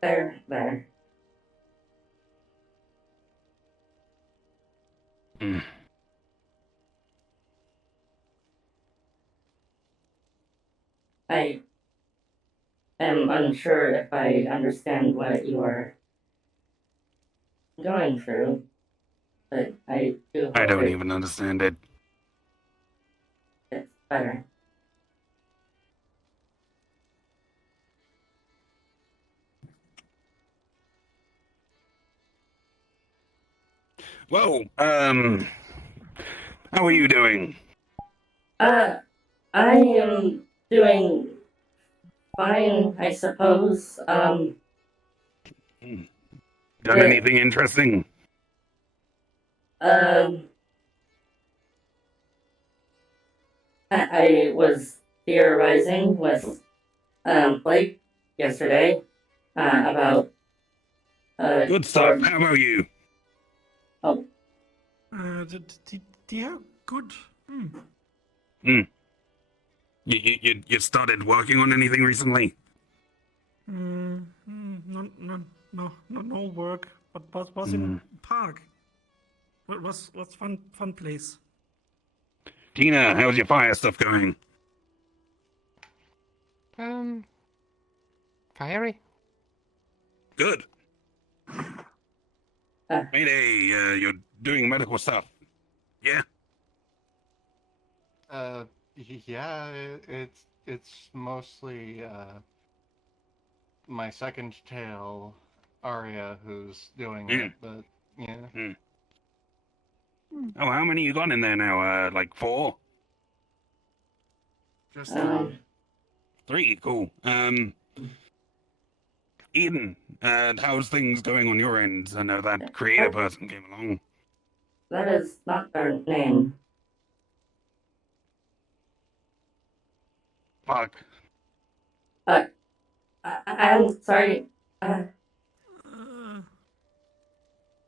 There. Mm. I am unsure if I understand what you are going through, but I do I hope don't even understand it. it's better. Well, how are you doing? I am doing fine, I suppose. Hmm. Done The, anything interesting? um, I was theorizing with Blake yesterday about Good stuff. your. How about you? Oh, Yeah, good. Hmm. You started working on anything recently? No work, but was in Hmm. park. What was fun place. Tina, how's your fire stuff going? Um, Fiery? Good. uh, Mayday, you're doing medical stuff. Yeah? Yeah, it's mostly my second tail, Arya, who's doing Hmm. it, but yeah. Hmm. Oh, how many you got in there now? Like 4? Just um, 3? Cool. Eden, how's things going on your end? I know that creator that, person came along. that is not their name. Fuck. Uh, I'm sorry. Uh,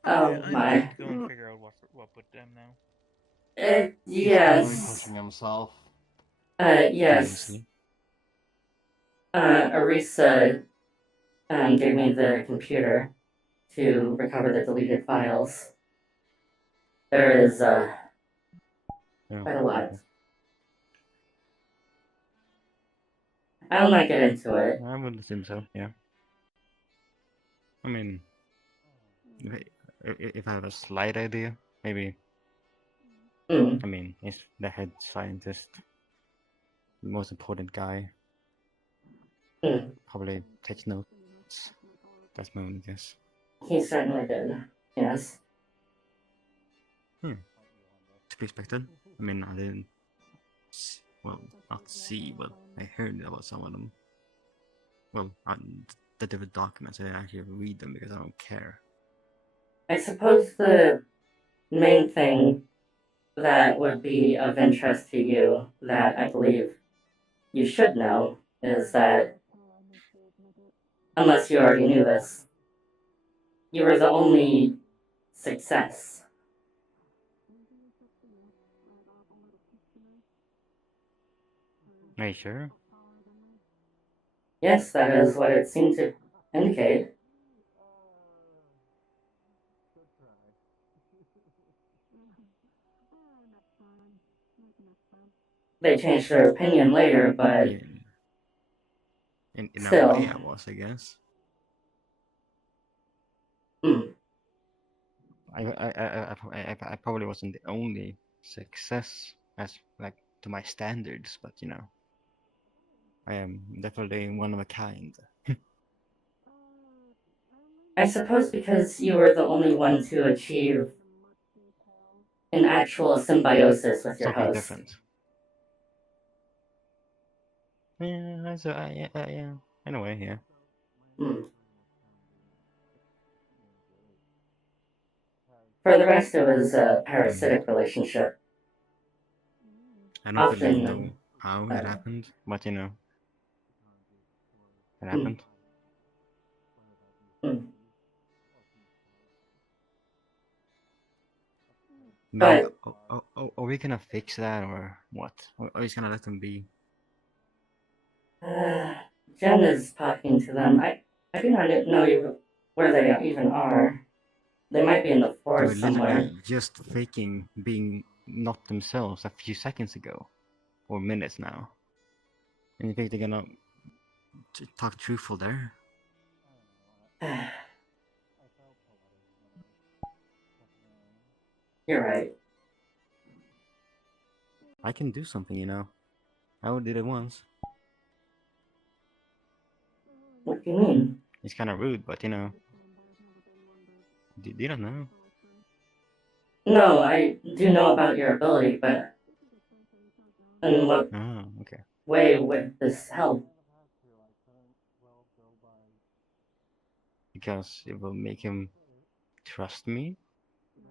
Uh, oh I think we my. can go and figure out what put them now. He's probably Yes. pushing himself. Yes. Seriously. Arisa gave me the computer to recover the deleted files. There is Yeah. quite a lot. I'll not get into it. I would assume so, yeah. I mean, if I have a slight idea, maybe, Mm. I mean, he's the head scientist, the most important guy, Mm. probably takes notes. That's my only guess. He certainly did. Yes. To be expected. I mean, I didn't, well, not see, but I heard about some of them. Well, the different documents, I didn't actually read them because I don't care. I suppose the main thing that would be of interest to you that I believe you should know is that, unless you already knew this, you were the only success. Are you sure? Yes, that is what it seemed to indicate. They changed their opinion later, but Yeah. In a way, still. I was, I guess. Mm. I probably wasn't the only success as like to my standards, but you know, I am definitely one of a kind. I suppose because you were the only one to achieve an actual symbiosis with your Something host. different. Yeah, so yeah, in a way, yeah. Mm. For the rest, it was a parasitic relationship. I don't really know Often, how it uh, happened, but you know, it mm, happened. mm. Now, But are we gonna fix that or what? Or are we just gonna let them be? Jen is talking to them. I do not know where they even are. They might be in the They were forest somewhere. literally just faking being not themselves a few seconds ago. Or minutes now. And you think they're gonna talk truthful there? You're right. I can do something, you know. I already did it once. What do you mean? It's kind of rude, but you know. You don't know. No, I do know about your ability, but in what Oh, okay. way would this help? Because it will make him trust me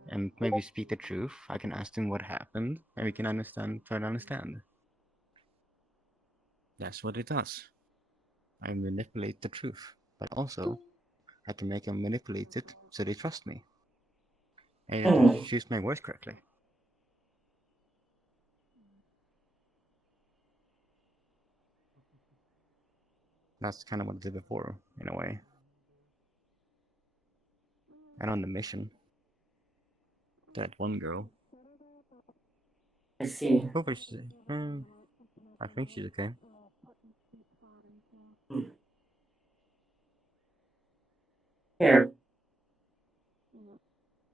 and maybe speak the truth. I can ask him what happened, and we can try to understand. That's what it does. I manipulate the truth, but also I can make them manipulate it so they trust me. And I have to choose my words correctly. That's kind of what I did before, in a way. And on the mission. That one girl. I see. Hopefully she's... I think she's okay. Here.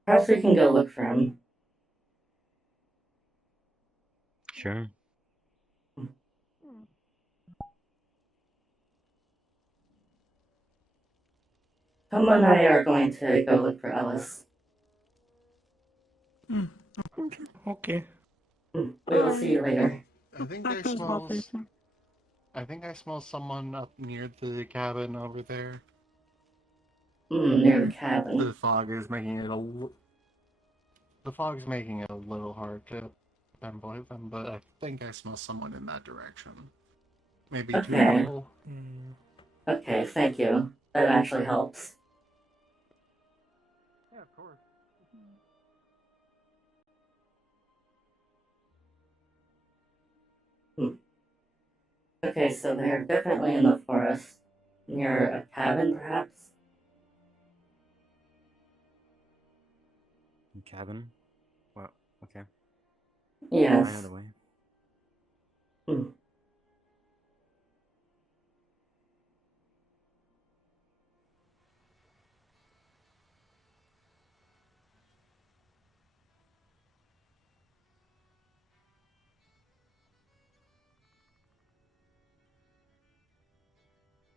Perhaps we can go look for him. Sure. Tom and I are going to go look for Ellis. Okay. We will see you later. I think I That goes well, smell. Jason. I think I smell someone up near the cabin over there. Near the The cabin. fog is making it the fog's making it a little hard to pinpoint them, but I think I smell someone in that direction. Maybe two Okay. people. Okay, thank you. That actually helps. Yeah, of course. Okay, so they're definitely in the forest. Near a cabin, perhaps? Cabin? Well, okay. I Yes. know the way.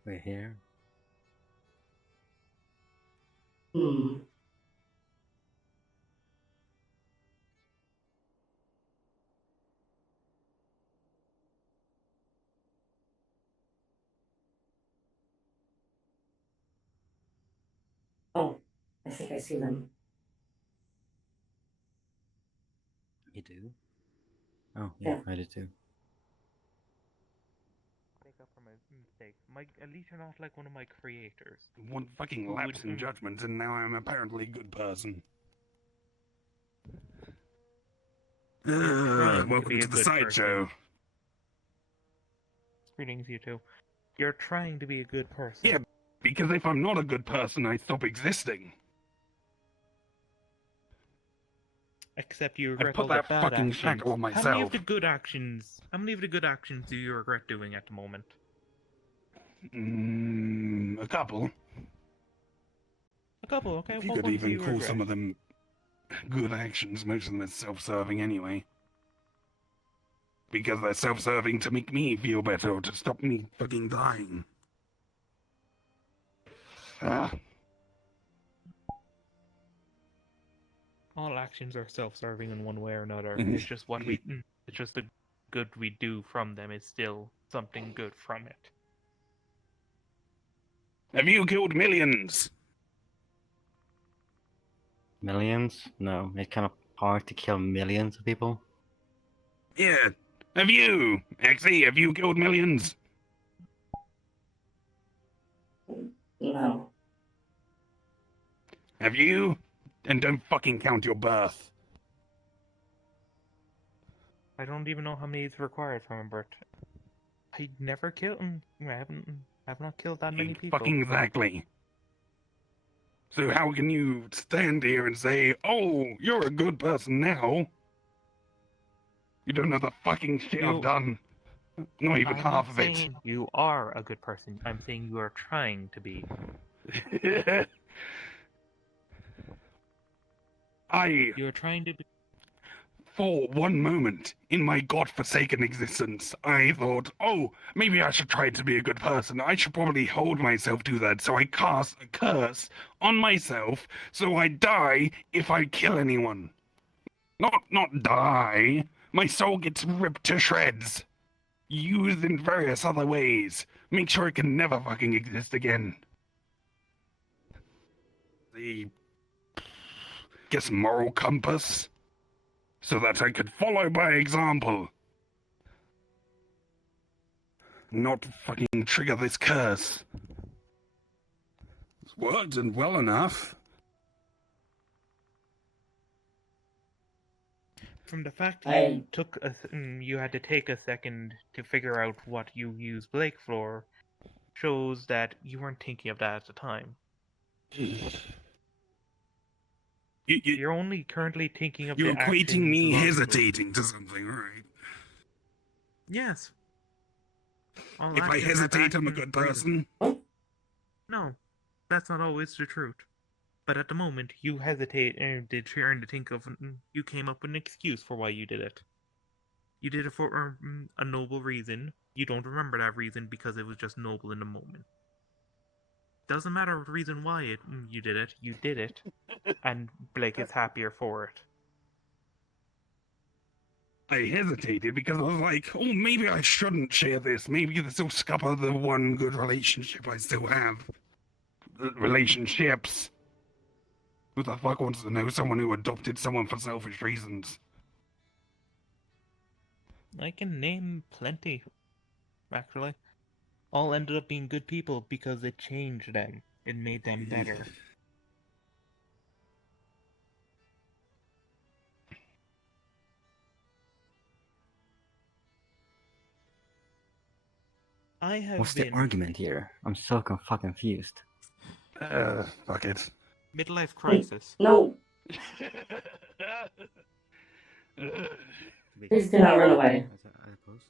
We're here. Oh, I think I see them. You do? Oh, yeah, I do too. Make up for my mistakes. At least you're not like one of my creators. One fucking Who lapse would- in judgment, and now I'm apparently a good person. trying to Welcome be to a the good sideshow. Greetings, you two. You're trying to be a good person. Yeah, because if I'm not a good person, I stop existing. Except you I regret put all that the bad fucking actions. shackle on How many of myself. the good actions? How many of the good actions do you regret doing at the moment? A couple. A couple, okay. If you What could ones do even you call regret? some of them good actions, most of them are self-serving anyway. Because they're self-serving to make me feel better or to stop me fucking dying. Ah. All actions are self-serving in one way or another. It's just what we. It's just the good we do from them is still something good from it. Have you killed millions? Millions? No, it's kind of hard to kill millions of people. Yeah. Have you? Axie, have you killed millions? No. Have you? And don't fucking count your birth. I don't even know how many is required from a birth. I I never killed. I've not killed that many people. Fucking exactly. So how can you stand here and say, "Oh, you're a good person now"? You don't know the fucking shit I've done. Not even I'm half not of it. saying you are a good person. I'm saying you are trying to be. You're trying to be. For one moment in my godforsaken existence, I thought, oh, maybe I should try to be a good person. I should probably hold myself to that, so I cast a curse on myself so I die if I kill anyone. Not die. My soul gets ripped to shreds. Used in various other ways. Make sure it can never fucking exist again. The guess moral compass, so that I could follow by example. Not fucking trigger this curse. It's worked and well enough. From the fact I- you had to take a second to figure out what you used Blake for, shows that you weren't thinking of that at the time. You're only currently thinking of You're the equating actions me logically. hesitating to something, right? Yes. All If I actions have hesitate, I'm a actions good reason. person. No, that's not always the truth. But at the moment, you hesitate and did trying to think of. You came up with an excuse for why you did it. You did it for a noble reason. You don't remember that reason because it was just noble in the moment. Doesn't matter the reason why you did it. You did it, and Blake is happier for it. I hesitated because I was like, oh, maybe I shouldn't share this. Maybe this will scupper the one good relationship I still have. Relationships. Who the fuck wants to know someone who adopted someone for selfish reasons? I can name plenty, actually. All ended up being good people because it changed them. It made them better. I have What's been the argument here? I'm so fucking confused. Fuck it. midlife crisis. No, please do not run away. I suppose.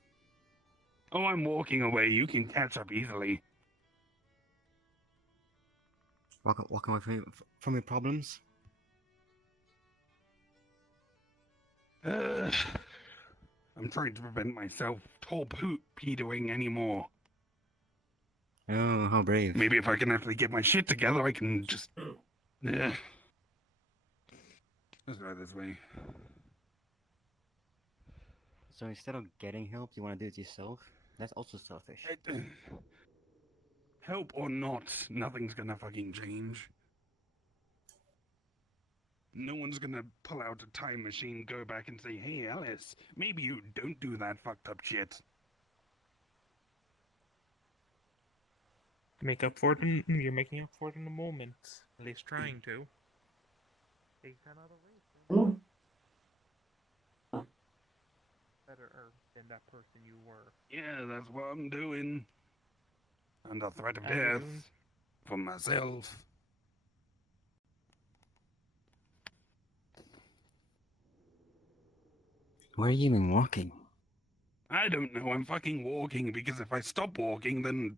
Oh, I'm walking away. You can catch up easily. Walk away from your problems. I'm trying to prevent myself torpedoing anymore. Oh, how brave. Maybe if I can actually get my shit together, I can just... Yeah. Let's go this way. So instead of getting help, you want to do it yourself? That's also selfish. Help or not, nothing's gonna fucking change. No one's gonna pull out a time machine, go back and say, hey, Ellis, maybe you don't do that fucked up shit. Make up for it. You're making up for it in the moment. At least trying to. Take that out of Come on. better than that person you were. Yeah, that's what I'm doing. Under threat of Are you death. doing- For myself. Where are you even walking? I don't know, I'm fucking walking, because if I stop walking, then...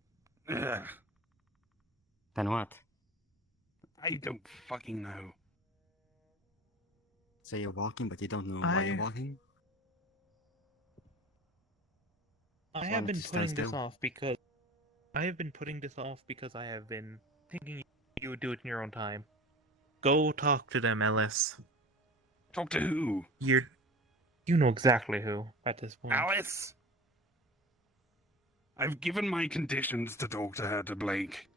Then what? I don't fucking know. So you're walking, but you don't know why you're walking? I So have I'm been to stand putting this still? off because I have been thinking you would do it in your own time. Go talk to them, Ellis. Talk to who? You know exactly who at this point. Alice? I've given my conditions to talk to her, to Blake.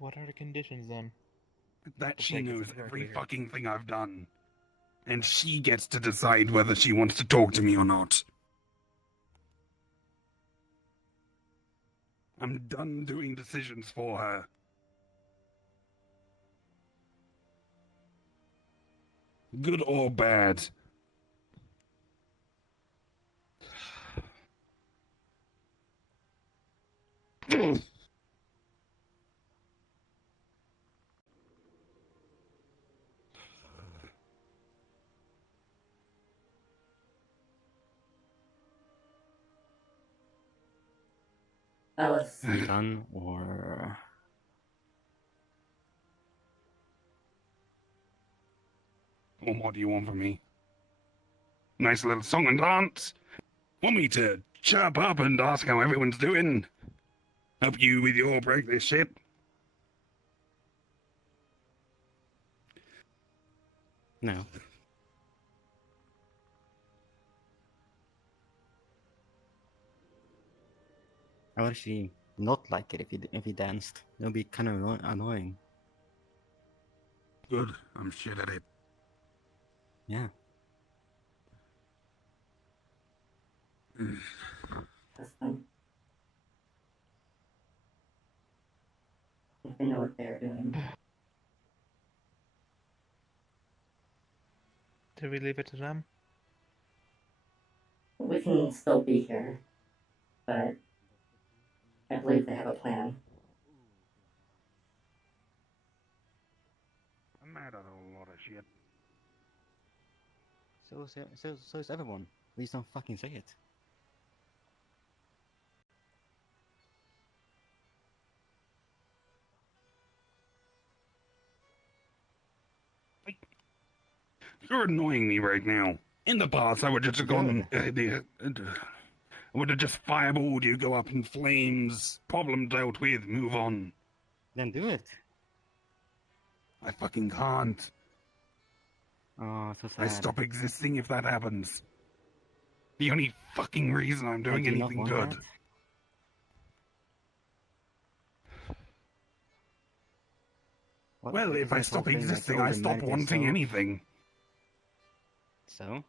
What are the conditions then? That she Blake knows isn't currently every here. fucking thing I've done. And she gets to decide whether she wants to talk to me or not. I'm done doing decisions for her. Good or bad. Ellis, Done or What more do you want from me? Nice little song and dance? Want me to chirp up and ask how everyone's doing? Help you with your break shit? no? I would actually not like it if he danced. It would be kind of annoying. Good, I'm shit at it. Yeah. that's fine. If they know what they're doing. Do we leave it to them? We can still be here, but I believe they have a plan. I'm mad at a lot of shit. So is everyone. Please don't fucking say it. You're annoying me right now. In the past, I would just have gone. I would have just fireballed you, go up in flames, problem dealt with, move on. Then do it. I fucking can't. Oh, so sad. I stop existing if that happens. The only fucking reason I'm doing Do you not anything want good. that? Well, if I stop existing, I stop wanting anything. So?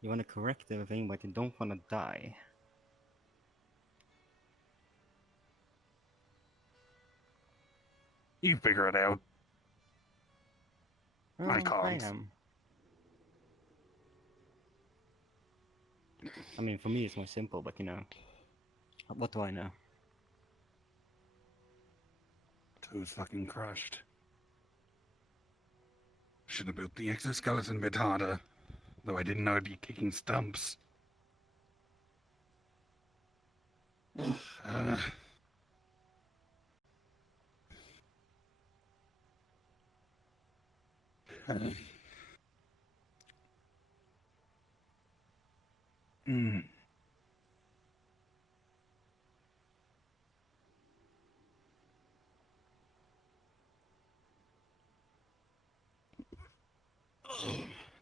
You want to correct everything, but you don't want to die. You figure it out. I Well, can't. am. I mean, for me it's more simple, but you know, what do I know? Toes fucking crushed. Should have built the exoskeleton a bit harder, though I didn't know I'd be kicking stumps. Uh, mm.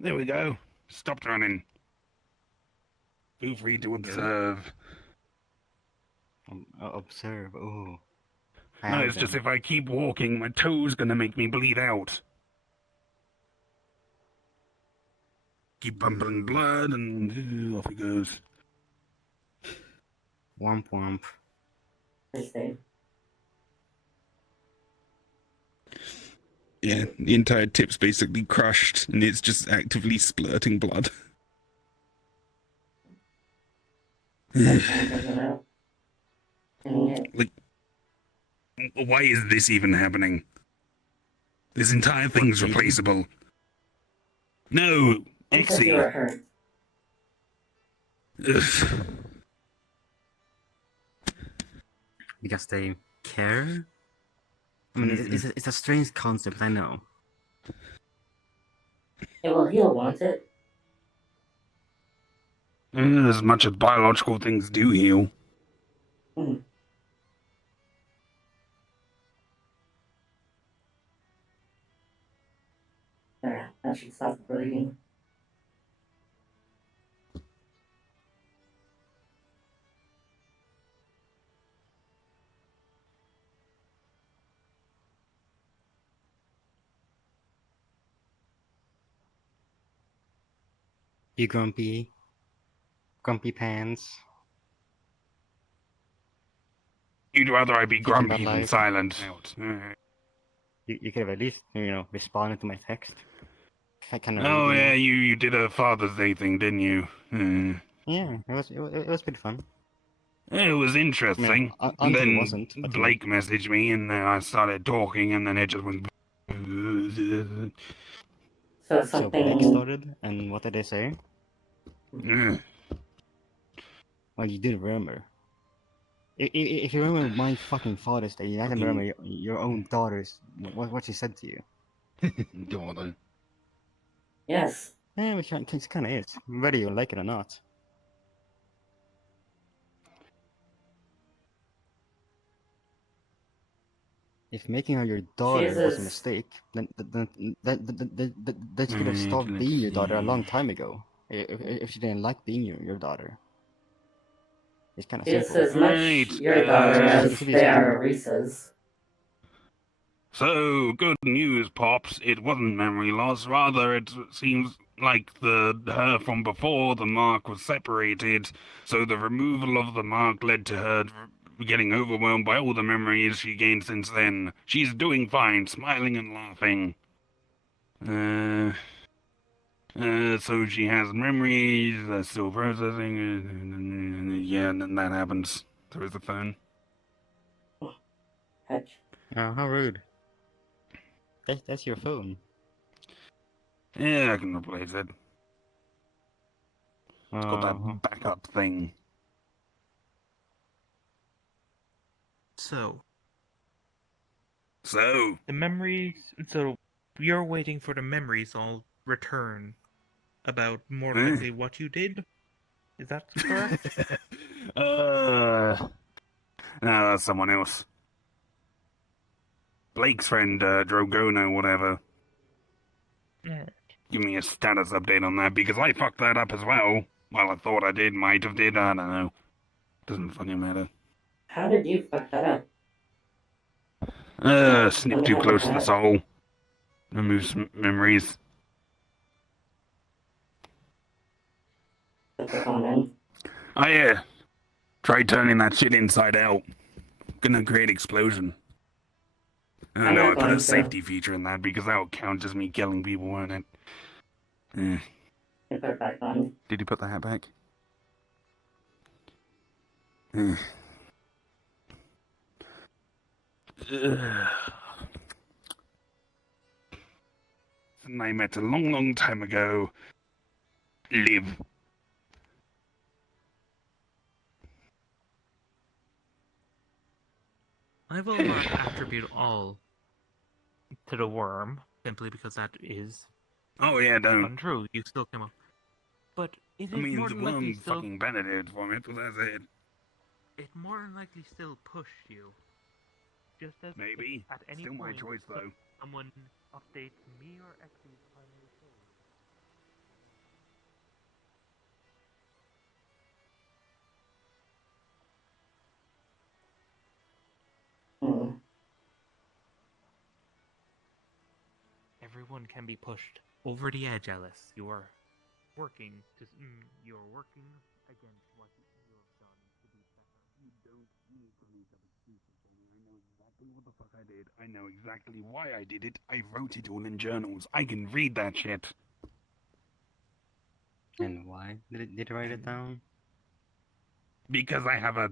There we go. Stopped running. Feel free to observe. Observe. Ooh. No, it's just if I keep walking, my toe's gonna make me bleed out. Keep pumping blood, and off he goes. Womp womp. They stay. Yeah, the entire tip's basically crushed, and it's just actively splurting blood. Like, why is this even happening? This entire thing's replaceable. No, Because you were Exy. hurt. Ugh. Because they care? I mean, it's a strange concept, I know. It will heal, won't it? As much as biological things do heal. Mm. There, that should stop the bleeding. You grumpy? Grumpy pants? You'd rather I be Thinking about grumpy than life. silent. You could have at least, you know, responded to my text. I kind of. Oh yeah, you did a Father's Day thing, didn't you? Yeah, it was pretty fun. It was interesting. I mean, And until it then wasn't, but, you know. Blake messaged me, and then I started talking, and then it just went So So Blake something. started, and what did they say? Well, you didn't remember. If you remember my fucking Father's Day, you have to remember your own daughter's what she said to you. Daughter. Yes. Yeah, it kind of is, whether you like it or not. If making her your daughter was a Jesus. mistake, then she could have stopped being your daughter a long time ago. If she didn't like being your daughter, it's kind of She is simple. as much Right, your daughter She, as she they just are didn't. Reese's. So, good news, Pops. It wasn't memory loss. Rather, it seems like her from before the mark was separated. So the removal of the mark led to her getting overwhelmed by all the memories she gained since then. She's doing fine, smiling and laughing. So she has memories, still processing. Yeah, and then that happens. Throws the phone. Heck. How rude. That's your phone. Yeah, I can replace it. It's got Uh, that backup thing. So, So, the memories. So, you're waiting for the memories all return about more Eh? likely what you did? Is that correct? No, that's someone else. Blake's friend, Drogono, whatever. Yeah. Give me a status update on that, because I fucked that up as well. Well, I thought I did, might have did, I don't know. Doesn't fucking matter. How did you fuck that up? Snip What too happened close to to the that? soul. Remove some memories. Put the phone in. Try turning that shit inside out. Gonna create explosion. I I'm know not I put going a to. safety feature in that because that would count as me killing people, won't it? Eh. You put it back on. Did you put the hat back? Eh. And I met a long, long time ago. Live. I will not attribute all to the worm, simply because that is Oh yeah, don't. untrue. You still came up. But it I is mean, more the than likely worm still. fucking benefited from it, but that's it. It more than likely still pushed you. Just as Maybe. if at any Still my point choice, though. someone updates me or X's primary soul. Hmm. Everyone can be pushed over the edge, Ellis. You are working to. You are working against what you have done to be better. You don't need to make up excuses for me. I know exactly what the fuck I did. I know exactly why I did it. I wrote it all in journals. I can read that shit. and why did you write it down? Because I have a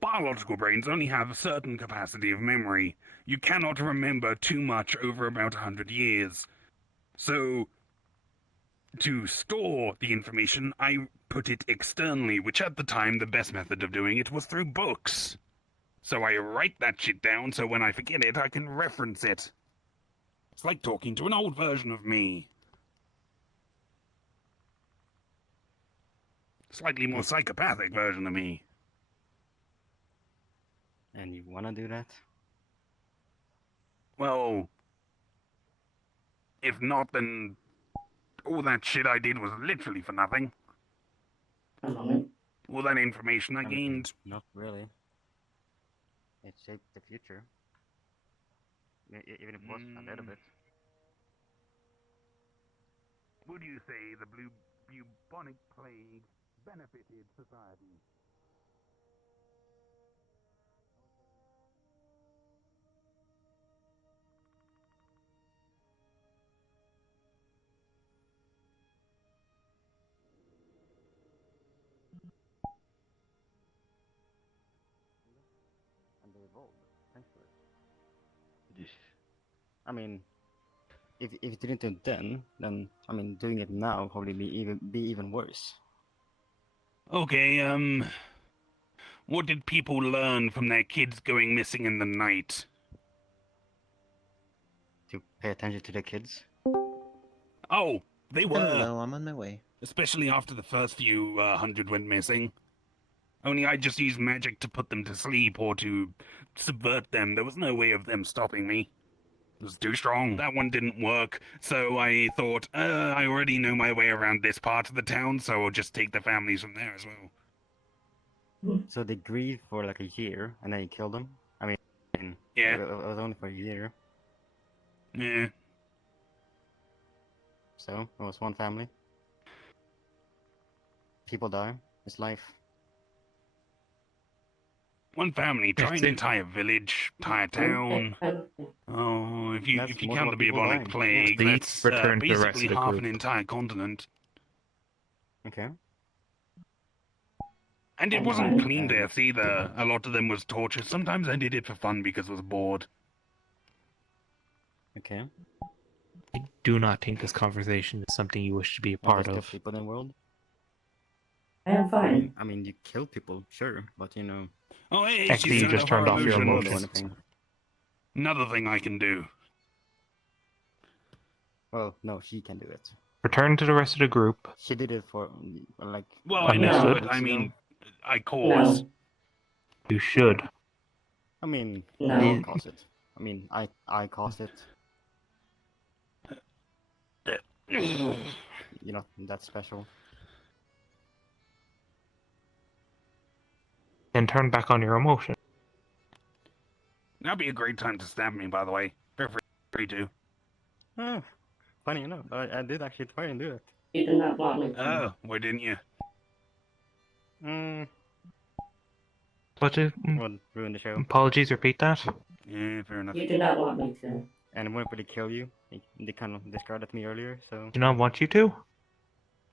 biological brains only have a certain capacity of memory. You cannot remember too much over about 100 years. So, to store the information, I put it externally, which at the time, the best method of doing it was through books. So I write that shit down so when I forget it, I can reference it. It's like talking to an old version of me. Slightly more psychopathic version of me. And you wanna do that? Well, if not, then all that shit I did was literally for nothing. A moment. All that information I I mean, gained. not really. It shaped the future. Even if it was a little bit. Would you say the bubonic plague benefited society? And they evolved, thanks to it. I mean, if you didn't do it then I mean, doing it now would probably be even worse. Okay, what did people learn from their kids going missing in the night? To pay attention to the kids. Oh, they were. Hello, I'm on my way. Especially after the first few 100 went missing. Only I just used magic to put them to sleep or to subvert them. There was no way of them stopping me. It was too strong. That one didn't work, so I thought, I already know my way around this part of the town, so I'll just take the families from there as well. So they grieved for like a year, and then you killed them? I mean, Yeah. it was only for a year. Yeah. So, it was one family. People die. It's life. One family, try That's an it. entire village, entire town. Oh, if you That's count multiple the people bubonic dying. plague, Please that's return to the rest basically of the half group. an entire continent. Okay. And it Oh wasn't my. clean death either. A lot of them was torture. Sometimes I did it for fun because I was bored. Okay. I do not think this conversation is something you wish to be a Are part there still of. people in the world? I am fine. I mean, you kill people, sure, but you know... Oh, hey, Actually, she's you just turned off your you won't do emotions. anything. Another thing I can do. Well, no, she can do it. Return to the rest of the group. She did it for, like... Well, I know, Understood. but I mean, I cause. No. You should. I mean, No. you caused it. I mean, I caused it. You're not that special. Then turn back on your emotion. That'd be a great time to stab me, by the way. Feel free to. Oh, funny enough, I did actually try and do it. You did not want me to. Oh, why didn't you? But Would ruin the show. apologies, repeat that. Yeah, fair enough. You did not want me to. And it wouldn't really kill you. They kind of discarded me earlier, so... Do not want you to.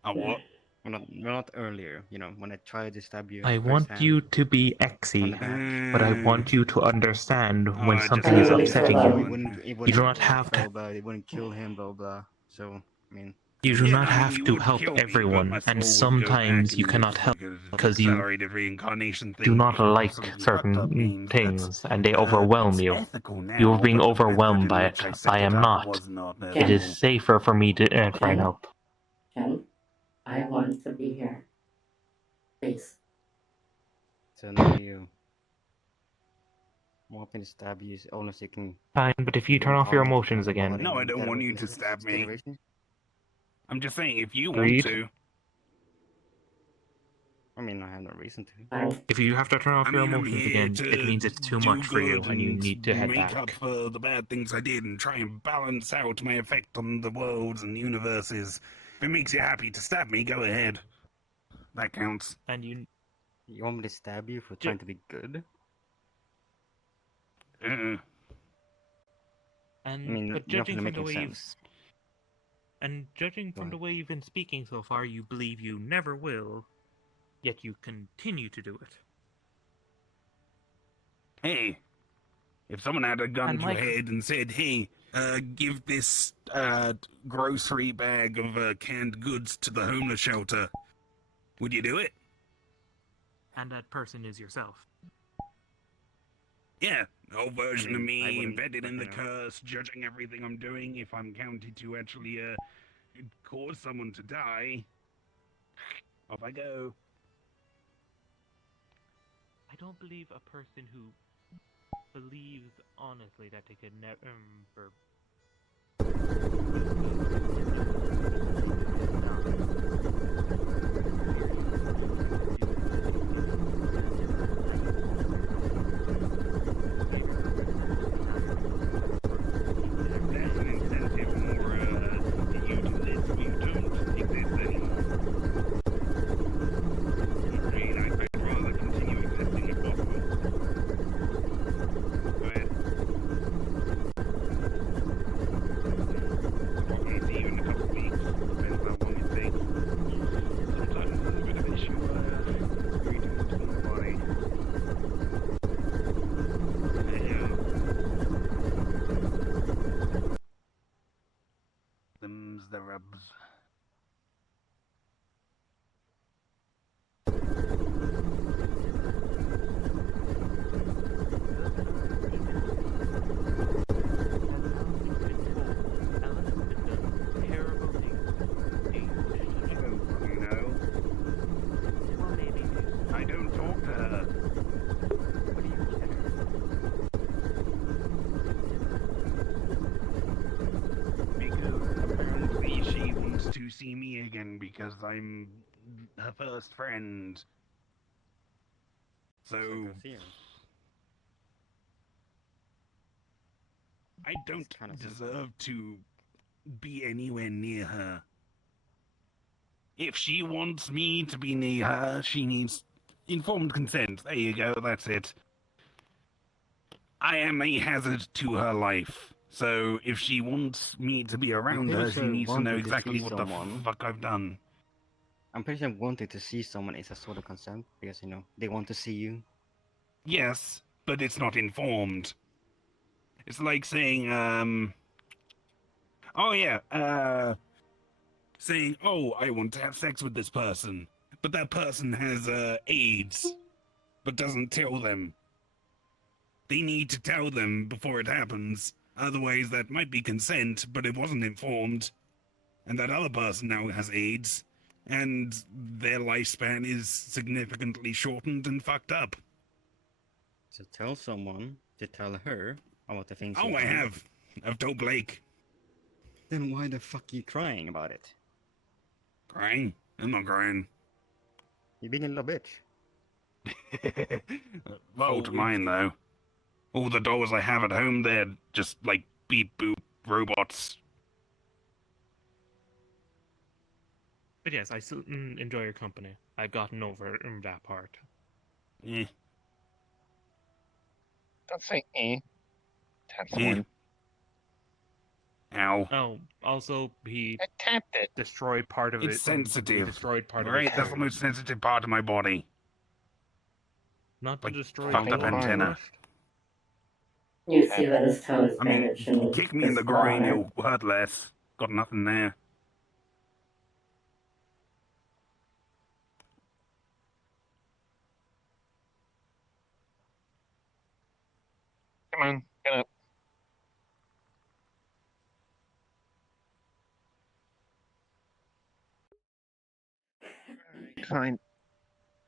Oh, what? Well, not earlier, you know, when I tried to stab you. I want firsthand you to be on the exy, back. but I want you to understand when I something just is want upsetting to- you. It You do not wouldn't, have blah, to. blah, it wouldn't kill him, blah blah. So, I mean, You do Yeah, not I mean, have you to would help kill me, but everyone, my and soul would go sometimes back you and cannot it's help like a because you accelerated reincarnation thing. do not like Something fucked up certain means things, that's, and they overwhelm that's you. ethical now, You are being but the overwhelmed by method in it. which set I am up not. was not It ethical. is safer for me to try and help. Ken, I want to be here. Please. so now you... I'm hoping to stab you only so you can... Fine, but if you turn off your emotions again, No, I don't want you to stab me. Generation? I'm just saying, if you Agreed. want to. I mean, I have no reason to. Fine. if you have to turn off I your mean, I'm emotions here again, to it means it's too do much for you, good and you need to head make up back. for the bad things I did and try and balance out my effect on the worlds and universes. If it makes you happy to stab me, go ahead. That counts. And you, You want me to stab you for trying to be good? Uh-uh. and I mean, but you're not judging gonna from make the any way sense. from the way you've been speaking so far, you believe you never will, yet you continue to do it. Hey, if someone had a gun And to Mike- your head and said, hey, give this grocery bag of canned goods to the homeless shelter, would you do it? And that person is yourself. Yeah, the whole version of I me wouldn't, embedded but, in the you know. curse, judging everything I'm doing. If I'm counted to actually cause someone to die, off I go. I don't believe a person who believes honestly that they could never. That's an incentive for you to live. You don't exist anymore. I mean, I'd rather continue existing if possible. Go ahead. the rubs. I don't talk to her. Because apparently she wants to see me again because I'm her first friend. So go see her. I don't kinda deserve to be anywhere near her. If she wants me to be near her, she needs informed consent. There you go, that's it. I am a hazard to her life. So if she wants me to be around pretty her, she sure needs to know wanting to exactly see what someone- the fuck I've done. I'm pretty sure wanting to see someone is a sort of consent because they want to see you. Yes, but it's not informed. It's like saying, oh yeah, saying, oh, I want to have sex with this person, but that person has, AIDS, but doesn't tell them. They need to tell them before it happens, otherwise that might be consent, but it wasn't informed. And that other person now has AIDS, and their lifespan is significantly shortened and fucked up. So tell someone to tell her about the things Oh, you've I done. have. I've told Blake. Then why the fuck are you crying about it? Crying? I'm not crying. You're being a little bitch. Fault mine, though. All the dolls I have at home, they're just like beep boop robots. But yes, I still enjoy your company. I've gotten over that part. Eh, Don't say eh. Tap eh. someone. Ow. Oh, also he I tapped it. destroyed part of It's it. He sensitive. destroyed part of Right? it. That's the most sensitive part of my body. Not to Like, destroy fucked your up body antenna. first. You see that his tone is I mean, bandaged and kick me in his the claw groin, on it. it'll hurt less. Got nothing there. Come on, get up. Alright, fine.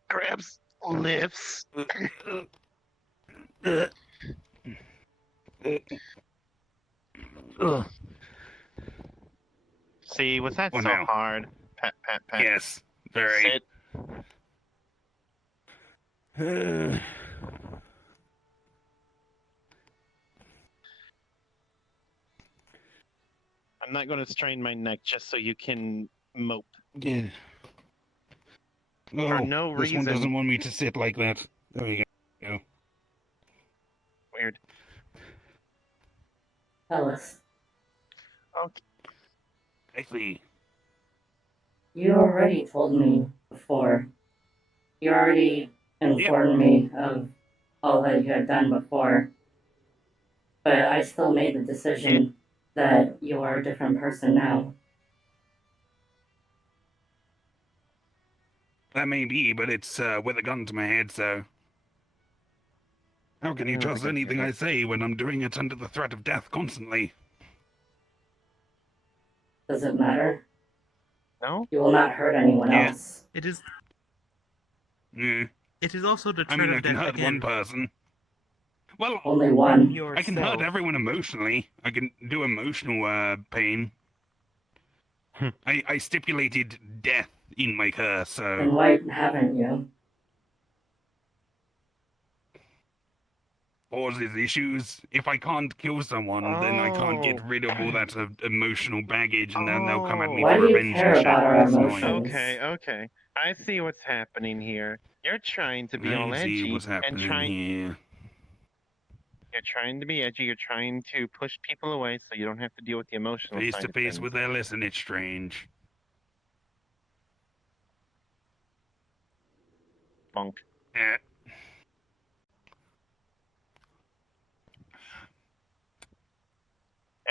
Grabs, lifts. See, was that Oh, so no. hard? Pat, pat, pat. Yes, very. Sit. I'm not going to strain my neck just so you can mope. Yeah. For Oh, no this one reason. doesn't want me to sit like that. There we go. Weird. Ellis, Okay. I see. you already told me before. You already informed me of all that you had done before. But I still made the decision that you are a different person now. That may be, but it's with a gun to my head, so. How can you Yeah, trust I anything get I it. say when I'm doing it under the threat of death constantly? Does it matter? No? You will not hurt anyone Yeah. else. It is. Yeah. It is also the I threat mean, I of can death hurt again. one person. Well, Only From one. yourself. I can hurt everyone emotionally. I can do emotional pain. I stipulated death in my curse, Then so. why haven't you? Causes issues. If I can't kill someone, then I can't get Oh. rid of all that emotional baggage, and then they'll come at me Why for do you revenge care and shit. about our That's annoying. emotions? Okay, okay. I see what's happening here. You're trying to be all I see edgy what's and happening here. you're trying to be edgy. You're trying to push people away so you don't have to deal with the emotional Face side to of face things. with Ellis, and it's strange. Bunk. Eh.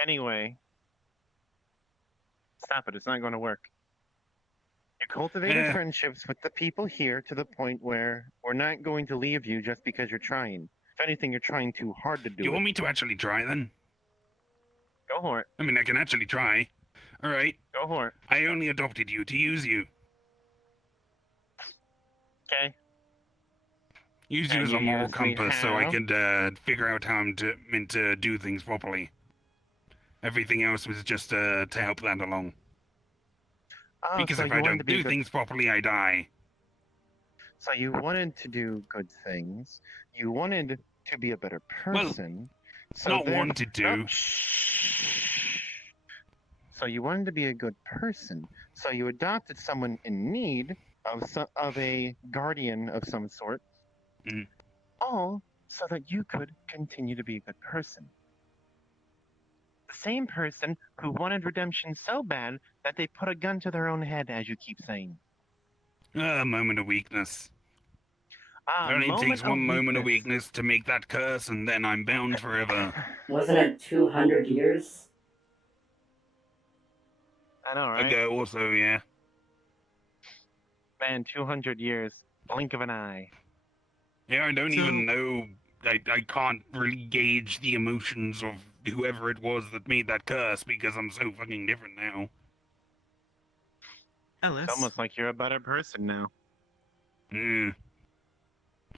Anyway, Stop it. It's not going to work. You cultivated Eh. friendships with the people here to the point where we're not going to leave you just because you're trying. If anything, you're trying too hard to do You it. want me to actually try then? Go for it. I mean, I can actually try. Alright, Go for it. I only adopted you to use you. Okay. Use you And as a you moral use me compass so I how? could figure out how I'm meant to do things properly. Everything else was just to help that along. Oh, Because so if you I wanted don't to be do good. things properly, I die. So you wanted to do good things. You wanted to be a better Well, person. So not there. wanted No, to. shh. So you wanted to be a good person. So you adopted someone in need of a guardian of some sort. Mm. All so that you could continue to be a good person. The same person who wanted redemption so bad that they put a gun to their own head, as you keep saying. A moment of weakness. Ah, It only moment takes one of moment of weakness. weakness to make that curse, and then I'm bound forever. Wasn't it 200 years? I know, right? Ago or so, yeah. Man, 200 years. Blink of an eye. Yeah, I don't So- even know. I can't really gauge the emotions of whoever it was that made that curse because I'm so fucking different now. Ellis, It's almost like you're a better person now. Mm.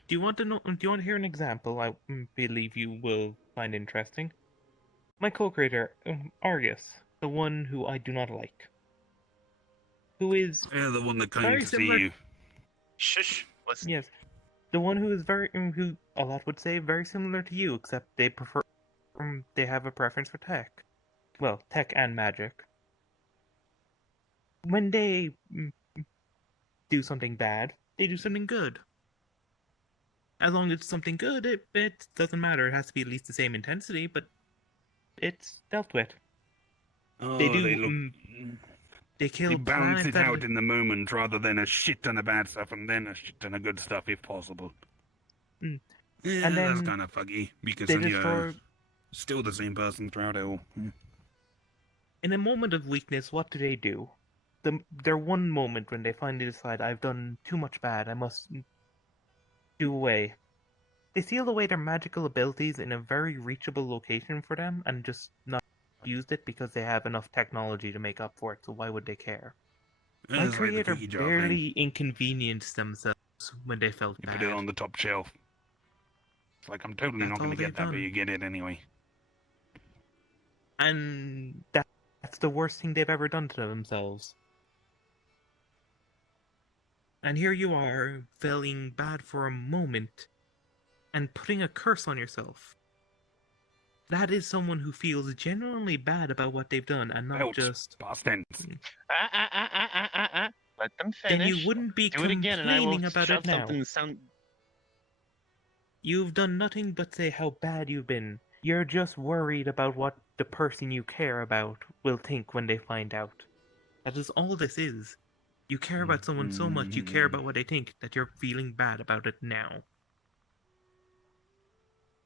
Do you want to know? Do you want to hear an example? I believe you will find interesting. My co-creator, Argus, the one who I do not like, who is Yeah, the one that came Very to see similar- you. Shush. Listen. yes, the one who is very who a lot would say very similar to you, except they prefer they have a preference for tech. Well, tech and magic. When they do something bad, they do something good. As long as it's something good, it doesn't matter. It has to be at least the same intensity, but it's dealt with. Oh, They do. they look. They They kill balance planets it out in the moment rather than a shit ton of bad stuff and then a shit ton of good stuff if possible. Mm. Yeah, And that's then kind of fuggy because they then destroy. you're still the same person throughout it all. In a moment of weakness, what do? Their one moment when they finally decide, I've done too much bad, I must do away. They seal away their magical abilities in a very reachable location for them and just not used it because they have enough technology to make up for it, so why would they care? My It's like the creator cookie jar barely thing. inconvenienced themselves when they felt You bad. put it on the top shelf. It's like, I'm totally That's not going all to get they've that, but done. you get it anyway. And that's the worst thing they've ever done to themselves. And here you are, feeling bad for a moment, and putting a curse on yourself. That is someone who feels genuinely bad about what they've done, and not Felt. just... Past tense. Let them finish. Then you wouldn't be Do it again, and I will complaining about shove it now. something sound. You've done nothing but say how bad you've been. You're just worried about what the person you care about will think when they find out. That is all this is. You care about someone so much, you care about what they think, that you're feeling bad about it now.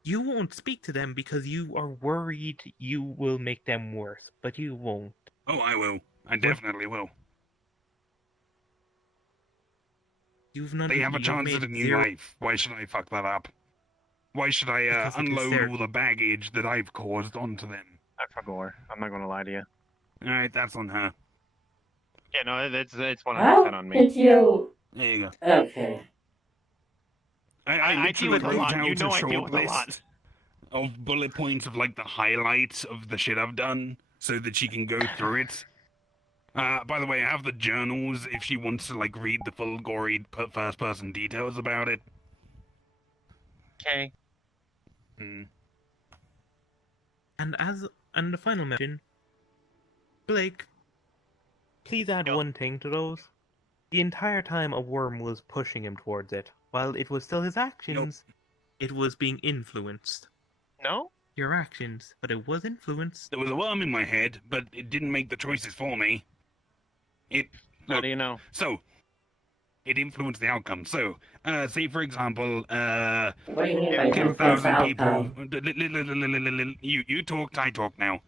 You won't speak to them because you are worried you will make them worse, but you won't. Oh, I will. I definitely will. You've not. They have a you've chance made at a new zero. life. Why should I fuck that up? Why should I Because it is unload their- all the baggage that I've caused onto them? I forgot. I'm not going to lie to you. Alright, that's on her. Yeah, no, it's 100% How on did me. you? There you go. Okay. I deal with a literally lot. wrote You out know I short deal with a list lot. of bullet points of like the highlights of the shit I've done so that she can go through it. By the way, I have the journals if she wants to like read the full gory first person details about it. Okay. Hmm. And the final mention, Blake, please add Yup. one thing to those. The entire time a worm was pushing him towards it, while it was still his actions, it was being influenced. No? Your actions, but it was influenced. There was a worm in my head, but it didn't make the choices for me. How Look, do you know? so it influenced the outcome. So, say for example, What do you mean by Yeah, influence 10,000 people. outcome? You talked, I talk now.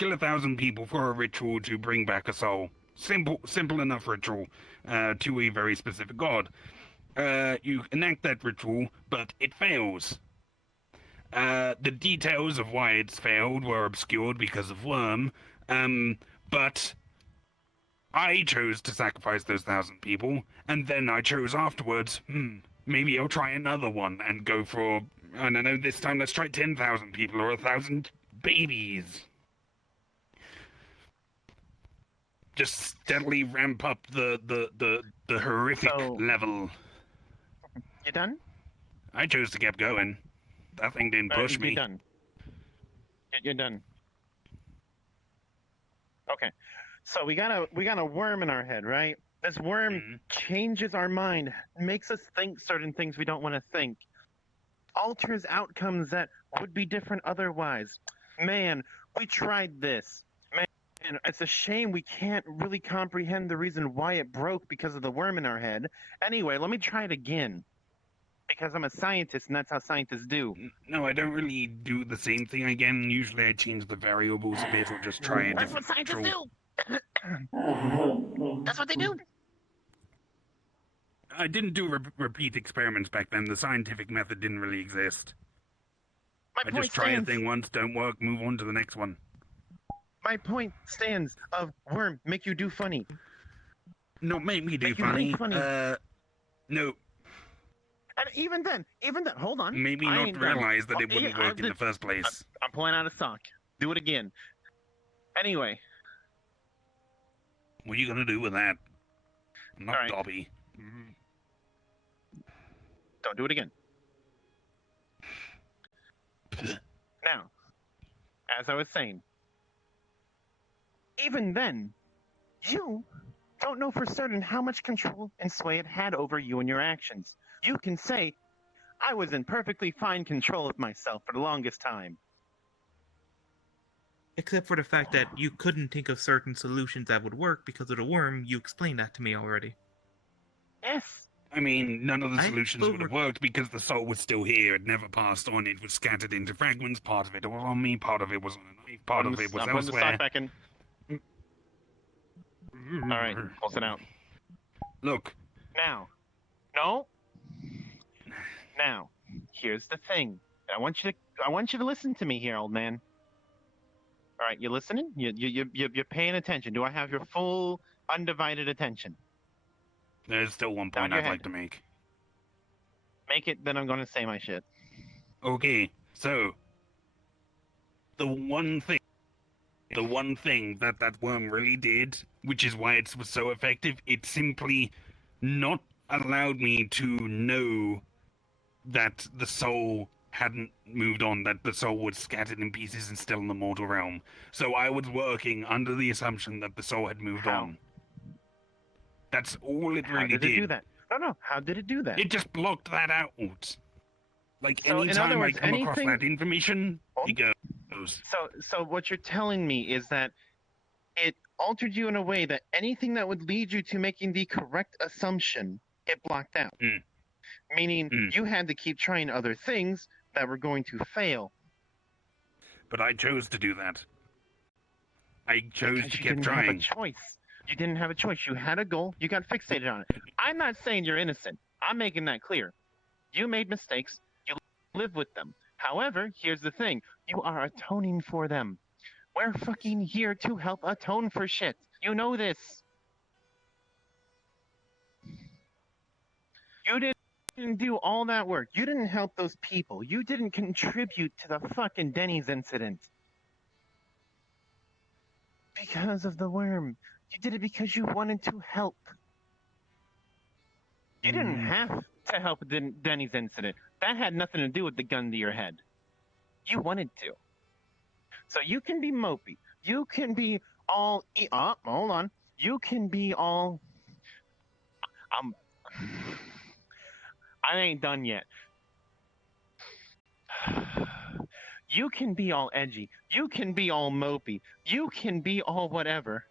Kill 1,000 people for a ritual to bring back a soul. Simple enough ritual to a very specific god. You enact that ritual, but it fails. The details of why it's failed were obscured because of Worm, but I chose to sacrifice those 1,000 people, and then I chose afterwards, maybe I'll try another one and go for, I don't know, this time let's try 10,000 people or 1,000 babies. Just steadily ramp up the horrific level. You done? I chose to keep going. That thing didn't push me. You're done. You're done. Okay. So we got a worm in our head, right? This worm changes our mind, makes us think certain things we don't want to think, alters outcomes that would be different otherwise. Man, we tried this. Man, it's a shame we can't really comprehend the reason why it broke because of the worm in our head. Anyway, let me try it again. Because I'm a scientist, and that's how scientists do. No, I don't really do the same thing again. Usually I change the variables a bit or just try a That's what different scientists ritual. do! That's what they do! I didn't do repeat experiments back then. The scientific method didn't really exist. I just try a thing once, don't work, move on to the next one. My point stands of worm, make you do funny. Not make me do Make you funny. think funny. No. And even then, hold on. Maybe I not ain't done. realize that it wouldn't work in the first place. I'm pulling out a sock. Do it again. Anyway. What are you gonna do with that? Not All right. Dobby. Don't do it again. Now, as I was saying, even then, you don't know for certain how much control and sway it had over you and your actions. You can say, I was in perfectly fine control of myself for the longest time. Except for the fact that you couldn't think of certain solutions that would work because of the worm. You explained that to me already. Yes. I mean, none of the I solutions would have worked because the soul was still here. It never passed on. It was scattered into fragments. Part of it was on me. Part of it was on a knife. Part of it was I'm putting the elsewhere. sock back in. All right, pulse it out. Look. Now. No. Now, here's the thing. I want you to listen to me here, old man. All right, you listening? You're paying attention. Do I have your full, undivided attention? There's still one Nod point your I'd head. like to make. Make it, then I'm going to say my shit. Okay, so the one thing that worm really did, which is why it was so effective, it simply not allowed me to know that the soul hadn't moved on, that the soul was scattered in pieces and still in the mortal realm. So I was working under the assumption that the soul had moved on. That's all it really How did it do that? No, how did it do that? It just blocked that out. Like, So, in other anytime words, I come across anything- that information, it goes. So what you're telling me is that it altered you in a way that anything that would lead you to making the correct assumption, it blocked out. Meaning you had to keep trying other things that were going to fail. But I chose to do that. I chose Because to you keep didn't trying. have a choice. You didn't have a choice. You had a goal. You got fixated on it. I'm not saying you're innocent. I'm making that clear. You made mistakes. You live with them. However, here's the thing. You are atoning for them. We're fucking here to help atone for shit. You know this. You didn't do all that work. You didn't help those people. You didn't contribute to the fucking Denny's incident. Because of the worm. You did it because you wanted to help. You didn't have to help with Denny's incident. That had nothing to do with the gun to your head. You wanted to. So you can be mopey. You can be all... hold on. You can be all... I ain't done yet. You can be all edgy. You can be all mopey. You can be all whatever.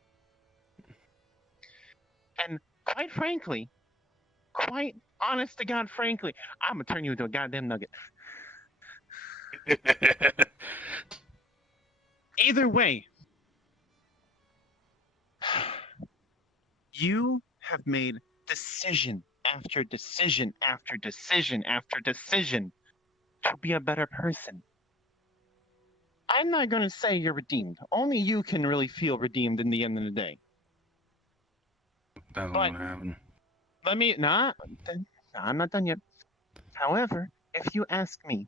And quite frankly, quite honest to God, frankly, I'm gonna turn you into a goddamn nugget. Either way, You have made decision after decision after decision after decision to be a better person. I'm not going to say you're redeemed. Only you can really feel redeemed in the end of the day. That's But what happened. let me I'm not done yet. However, if you ask me,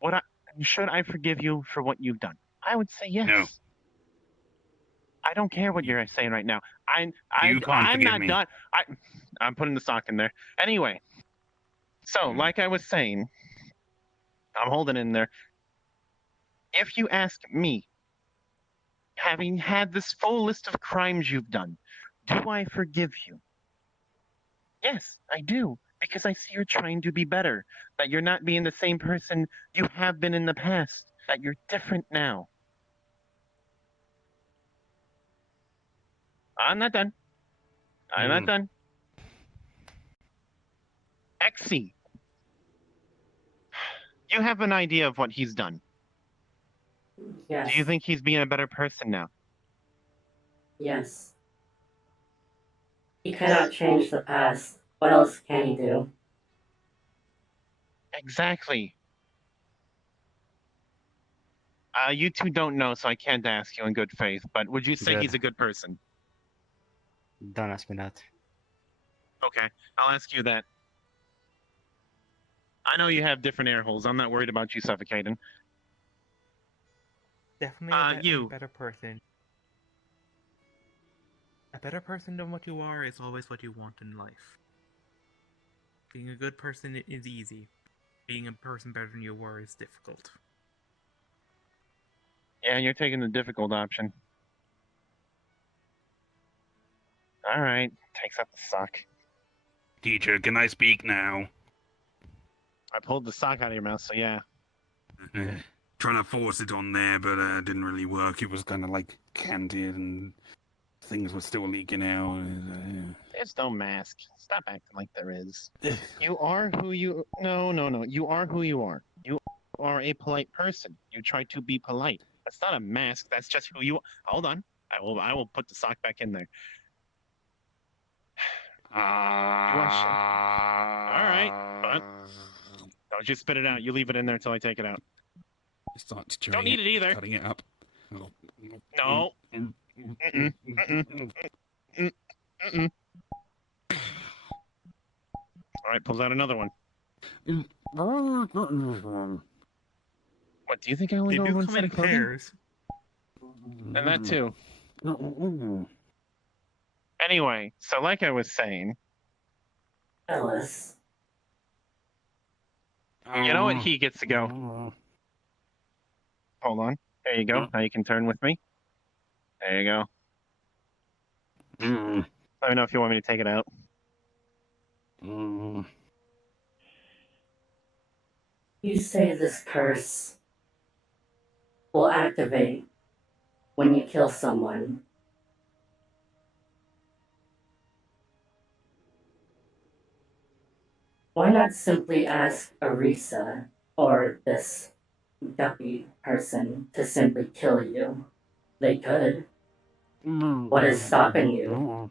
what I, should I forgive you for what you've done? I would say yes. No. I don't care what you're saying right now. You can't I'm forgive not me. done. I'm putting the sock in there. Anyway, so like I was saying, I'm holding in there. If you ask me, having had this full list of crimes you've done, do I forgive you? Yes, I do. Because I see you're trying to be better, that you're not being the same person you have been in the past, that you're different now. I'm not done. I'm not done. Exy, you have an idea of what he's done. Yes. Do you think he's being a better person now? Yes. He cannot change the past. What else can he do? Exactly. You two don't know, so I can't ask you in good faith, but would you say Good. he's a good person? Don't ask me that. Okay, I'll ask you that. I know you have different air holes. I'm not worried about you suffocating. Definitely you. a better person. A better person than what you are is always what you want in life. Being a good person is easy. Being a person better than you were is difficult. Yeah, you're taking the difficult option. All right, takes out the sock. Teacher, can I speak now? I pulled the sock out of your mouth, so yeah. Trying to force it on there, but it didn't really work. It was kind of like canted and things were still leaking out. There's no mask. Stop acting like there is. You are who you. No. You are who you are. You are a polite person. You try to be polite. That's not a mask. That's just who you are. Hold on. I will put the sock back in there. All right, but don't you spit it out. You leave it in there until I take it out. Start Don't eat it either. Cutting it up. No. Mm-mm. All right, pulls out another one. What do you think I only They go do one come set in of clothing? pairs. And that too. Anyway, so like I was saying, Ellis. you know what? He gets to go. Hold on. There you go. Now you can turn with me. There you go. Let me know if you want me to take it out. You say this curse will activate when you kill someone. Why not simply ask Arisa or this guppy person to simply kill you? They could. What is stopping you?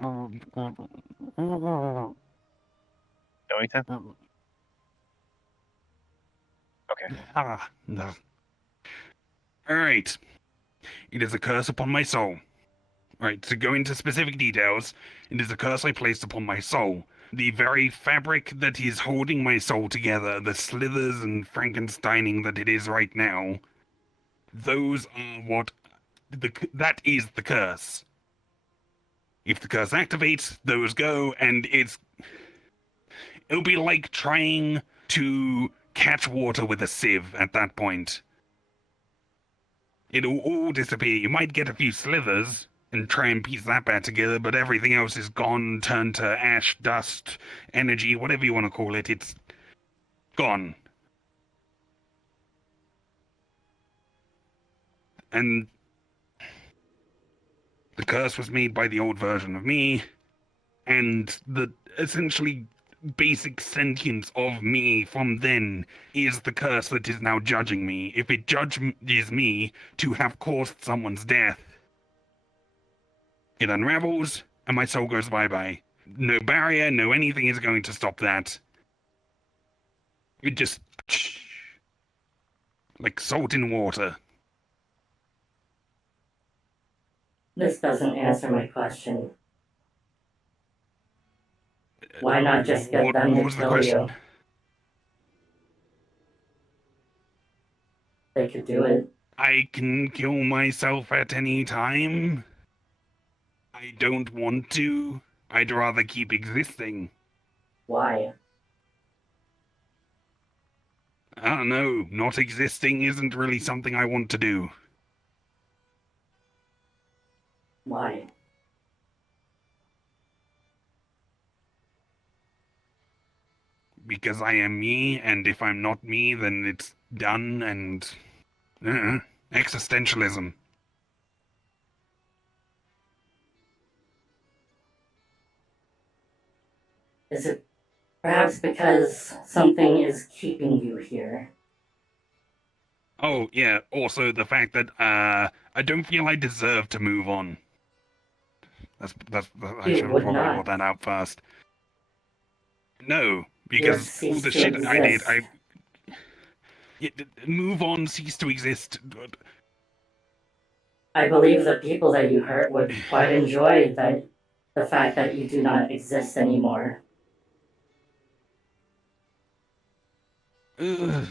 Going to? Okay. No. Alright. It is a curse upon my soul. Right, to go into specific details, it is a curse I placed upon my soul. The very fabric that is holding my soul together, the slithers and Frankensteining that it is right now, those are what... that is the curse. If the curse activates, those go, and it'll be like trying to catch water with a sieve at that point. It'll all disappear. You might get a few slithers and try and piece that back together, but everything else is gone, turned to ash, dust, energy, whatever you want to call it. It's gone. And the curse was made by the old version of me, and essentially basic sentience of me from then is the curse that is now judging me. If it judges me to have caused someone's death, it unravels and my soul goes bye-bye. No barrier, no anything is going to stop that. It just... like salt in water. This doesn't answer my question. Why not just get them What to was the kill question? you? They could do it. I can kill myself at any time. I don't want to. I'd rather keep existing. Why? I don't know. Not existing isn't really something I want to do. Why? Because I am me, and if I'm not me, then it's done, and... existentialism. Is it perhaps because something is keeping you here? Oh, yeah, also the fact that, I don't feel I deserve to move on. I You should have would probably not. brought that out first. No, because all cease the to shit I did, exist. Yeah, move on, cease to exist. I believe the people that you hurt would quite enjoy the fact that you do not exist anymore. Ugh.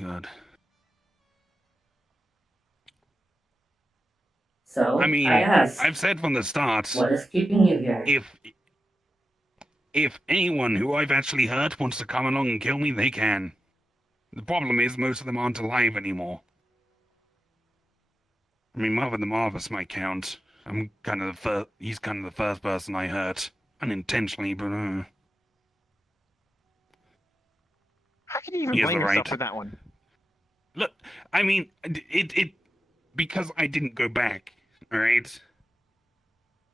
God. So, I mean, I ask, I've said from the start, what is keeping you here? if anyone who I've actually hurt wants to come along and kill me, they can. The problem is most of them aren't alive anymore. I mean, Mother the Marvelous might count. I'm kind of the first. He's kind of the first person I hurt, unintentionally, but How can you even He has blame the yourself right. for that one? Look, I mean, it because I didn't go back. All right.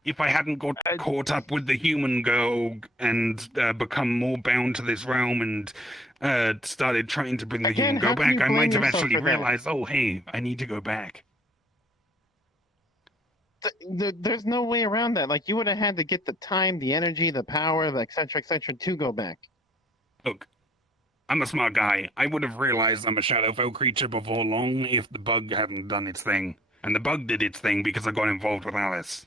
If I hadn't got caught up with the human girl and become more bound to this realm and started trying to bring the Again, human girl how can back, you I might blame have yourself actually for that? realized, oh, hey, I need to go back. There's no way around that. Like, you would have had to get the time, the energy, the power, the et cetera, to go back. Look, I'm a smart guy. I would have realized I'm a Shadowfell creature before long if the bug hadn't done its thing. And the bug did its thing because I got involved with Alice.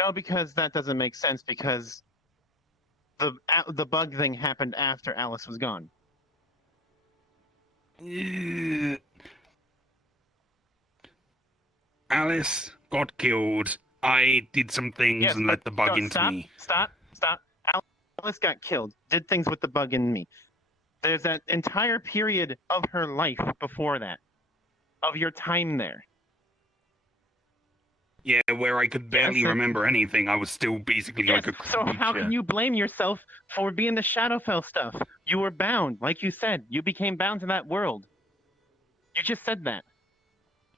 No, because that doesn't make sense, because the bug thing happened after Alice was gone. Alice got killed. I did some things Yes, and but let the bug no, into stop, me. stop. Alice got killed, did things with the bug in me. There's that entire period of her life before that, of your time there. Yeah, where I could barely Yes, remember anything. I was still basically Yes, like a so creature. how can you blame yourself for being the Shadowfell stuff? You were bound, like you said. You became bound to that world. You just said that.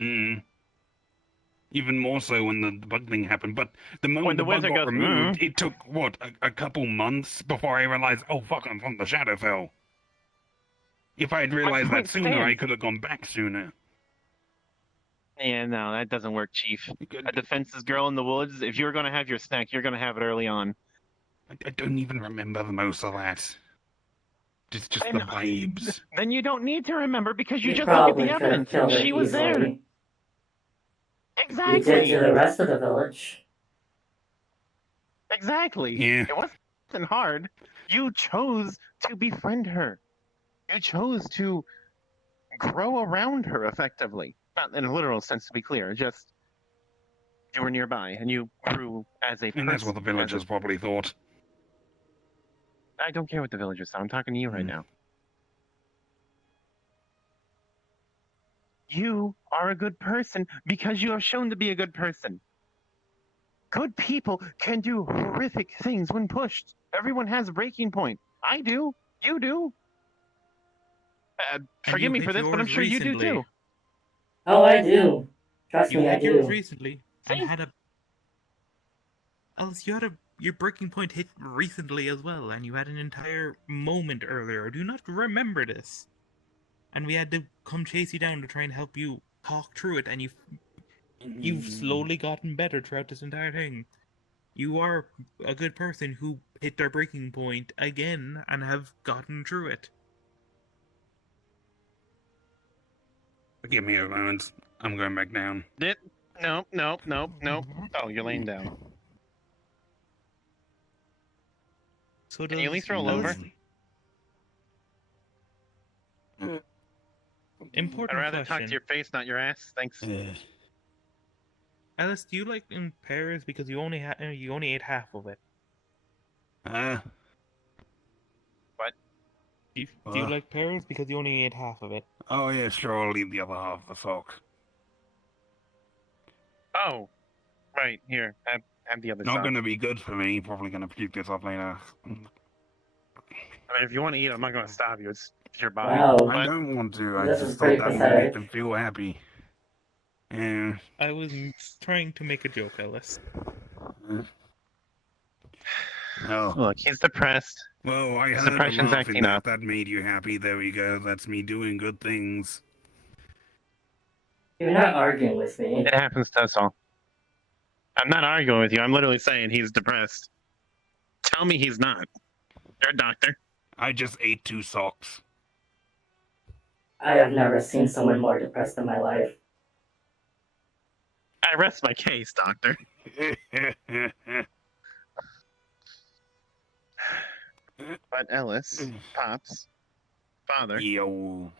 Even more so when the bug thing happened. But the moment When the the bug wizard got goes, removed, it took, what, a couple months before I realized, oh, fuck, I'm from the Shadowfell. If I had realized that point sooner, I stands. could have gone back sooner. Yeah, no, that doesn't work, Chief. A defenseless girl in the woods, if you're going to have your snack, you're going to have it early on. I don't even remember most of that. Just the vibes. Then you don't need to remember, because you You just look at probably the could have evidence. killed her She was there. easily. You did Exactly. to the rest of the village. Exactly. Yeah. It wasn't hard. You chose to befriend her. You chose to grow around her effectively. Not in a literal sense, to be clear. Just you were nearby and you grew as a person. And that's what the villagers probably thought. I don't care what the villagers thought. I'm talking to you right now. You are a good person because you have shown to be a good person. Good people can do horrific things when pushed. Everyone has a breaking point. I do. You do. Forgive me for this, but I'm sure you do too. Oh, I do. Trust You me, I had yours do. recently and See? had a. Alice, you had a your breaking point hit recently as well, and you had an entire moment earlier. Do you not remember this? And we had to come chase you down to try and help you talk through it, and you've slowly gotten better throughout this entire thing. You are a good person who hit their breaking point again and have gotten through it. Give me a moment. I'm going back down. Nope. Oh, you're laying down. So Can you at least roll Alice- over? I'd Important rather question. talk to your face, not your ass. Thanks. Alice, do you like in pears because you only ate half of it? Do you like pears because you only ate half of it? Oh yeah, sure, I'll eat the other half of the sock. Oh, right here. Have the other Not side. gonna be good for me, probably gonna puke this up later. I mean, if you want to eat, I'm not going to stop you. It's your body. Wow. I But don't want to, I This just is thought pretty that would pathetic. make them feel happy. Yeah. I was trying to make a joke, Ellis. Oh. look, he's depressed. Well, I heard a Depression's laugh acting in that. up. That made you happy. There we go. That's me doing good things. You're not arguing with me. It happens to us all. I'm not arguing with you. I'm literally saying he's depressed. Tell me he's not. You're a doctor. I just ate 2 socks. I have never seen someone more depressed in my life. I rest my case, doctor. But Ellis, Pops, Father, Yo.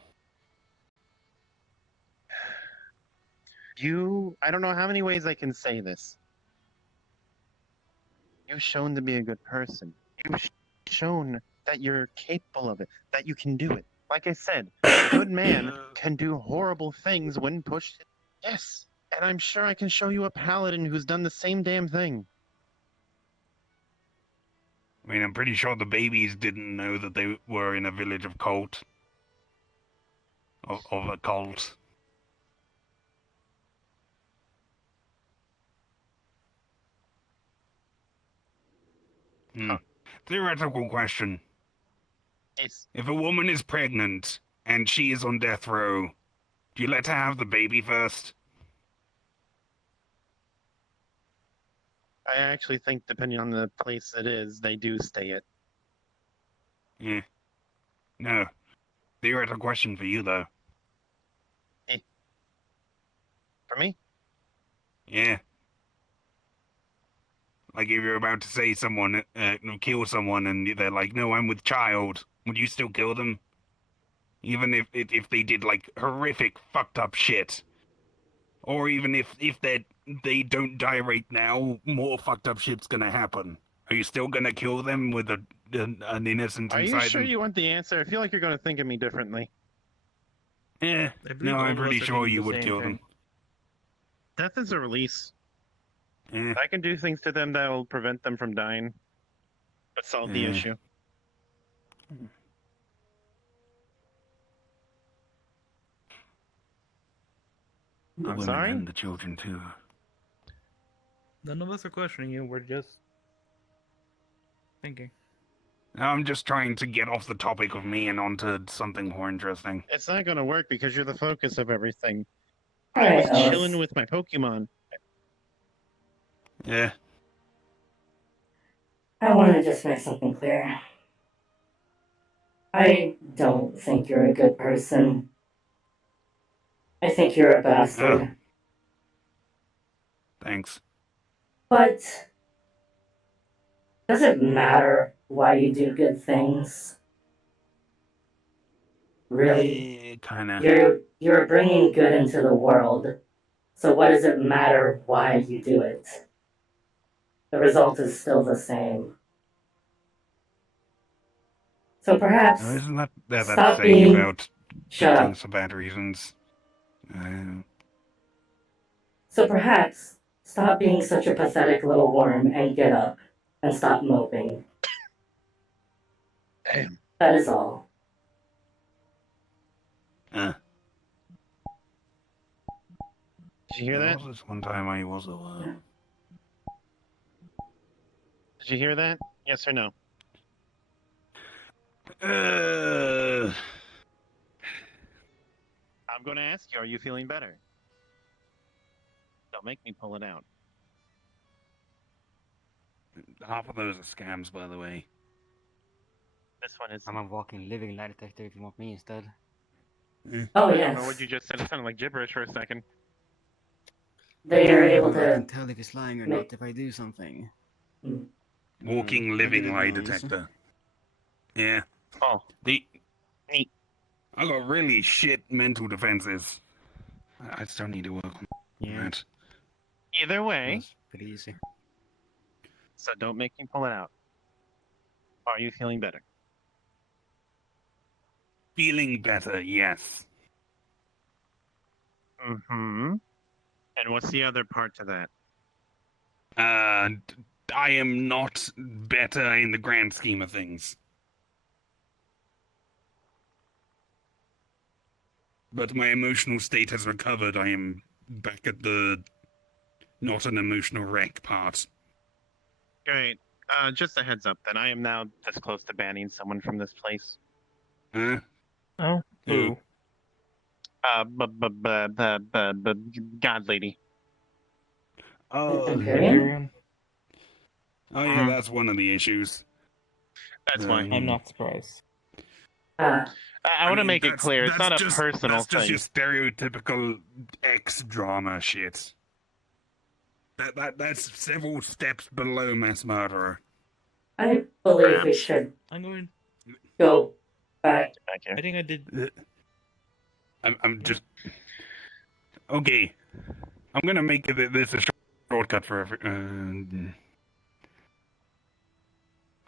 I don't know how many ways I can say this. You've shown to be a good person. You've shown that you're capable of it, that you can do it. Like I said, a good man can do horrible things when pushed. Yes, and I'm sure I can show you a paladin who's done the same damn thing. I mean, I'm pretty sure the babies didn't know that they were in a village of cult. Of a cult. Theoretical question. Yes. If a woman is pregnant and she is on death row, do you let her have the baby first? I actually think, depending on the place it is, they do stay it. Yeah. No. Theoretical question for you, though. For me? Yeah. Like if you're about to say someone, kill someone, and they're like, "No, I'm with child." Would you still kill them, even if they did like horrific, fucked up shit, or even if they don't die right now, more fucked up shit's gonna happen? Are you still gonna kill them with an innocent Are you inside sure them? you want the answer? I feel like you're going to think of me differently. Yeah. I believe No, all I'm of us pretty are sure thinking you the would same kill thing. them. Death is a release. Yeah. I can do things to them that'll prevent them from dying, but solve the Yeah. issue. The I'm women sorry? and the children too. None of us are questioning you. We're just thinking. I'm just trying to get off the topic of me and onto something more interesting. It's not going to work because you're the focus of everything. I Alright, was Ellis. chilling with my Pokemon. Yeah. I want to just make something clear. I don't think you're a good person. I think you're a bastard. Thanks. But does it matter why you do good things? Really? Yeah, kinda. You're bringing good into the world. So what does it matter why you do it? The result is still the same. So perhaps Oh, isn't that stop saying being- about shut good up. things for bad reasons? So perhaps stop being such a pathetic little worm and get up and stop moping. Damn. That is all. Did you hear There that? was this one time I was a worm. Did you hear that? Yes or no? I'm going to ask you, are you feeling better? Don't make me pull it out. Half of those are scams, by the way. This one is. I'm a walking living lie detector if you want me instead. Oh, I don't know what yes. you just said. It sounded like gibberish for a second. They are able I can to. tell if he's lying or ma- not if I do something. Walking, I living did it lie once. detector. Yeah. Oh, The neat. I got really shit mental defenses. I still need to work on Yeah, that. Either way, that's pretty easy. so don't make me pull it out. Are you feeling better? Feeling better, yes. Mm-hmm. And what's the other part to that? I am not better in the grand scheme of things. But my emotional state has recovered. I am back at the not an emotional wreck part. Great. Just a heads up then. I am now this close to banning someone from this place. Huh? Oh, Who? God lady. Oh, Imperium? oh yeah, that's one of the issues. That's why. I'm not surprised. Uh, I want to mean, make it clear. It's not a personal That's just thing. your stereotypical X drama shit. That's several steps below mass murderer. I believe we Perhaps. should I'm going. go back. Back here. I think I did. I'm just okay. I'm gonna make this a shortcut for every. I'm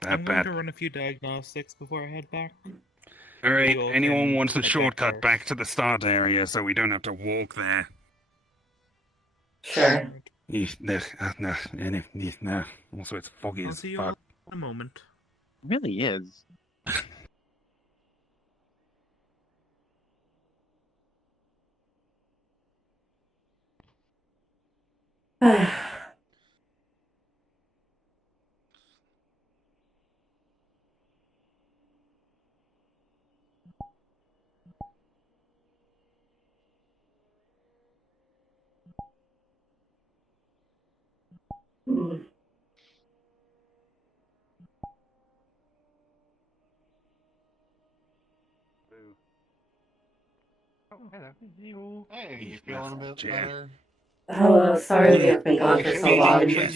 going Bad. to run a few diagnostics before I head back. All right. You all Anyone can wants a head back shortcut first. back to the start area so we don't have to walk there? Sure. No. Also, it's foggy I'll as see you fuck. all in a moment. It really is. Hmm. Oh, hey, you feeling a bit Jay. better? Hello, sorry we have been Well, gone for so long. make sure you